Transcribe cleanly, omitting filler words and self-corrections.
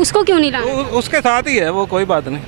उसको क्यों नहीं लाए? उसके साथ ही है वो, कोई बात नहीं।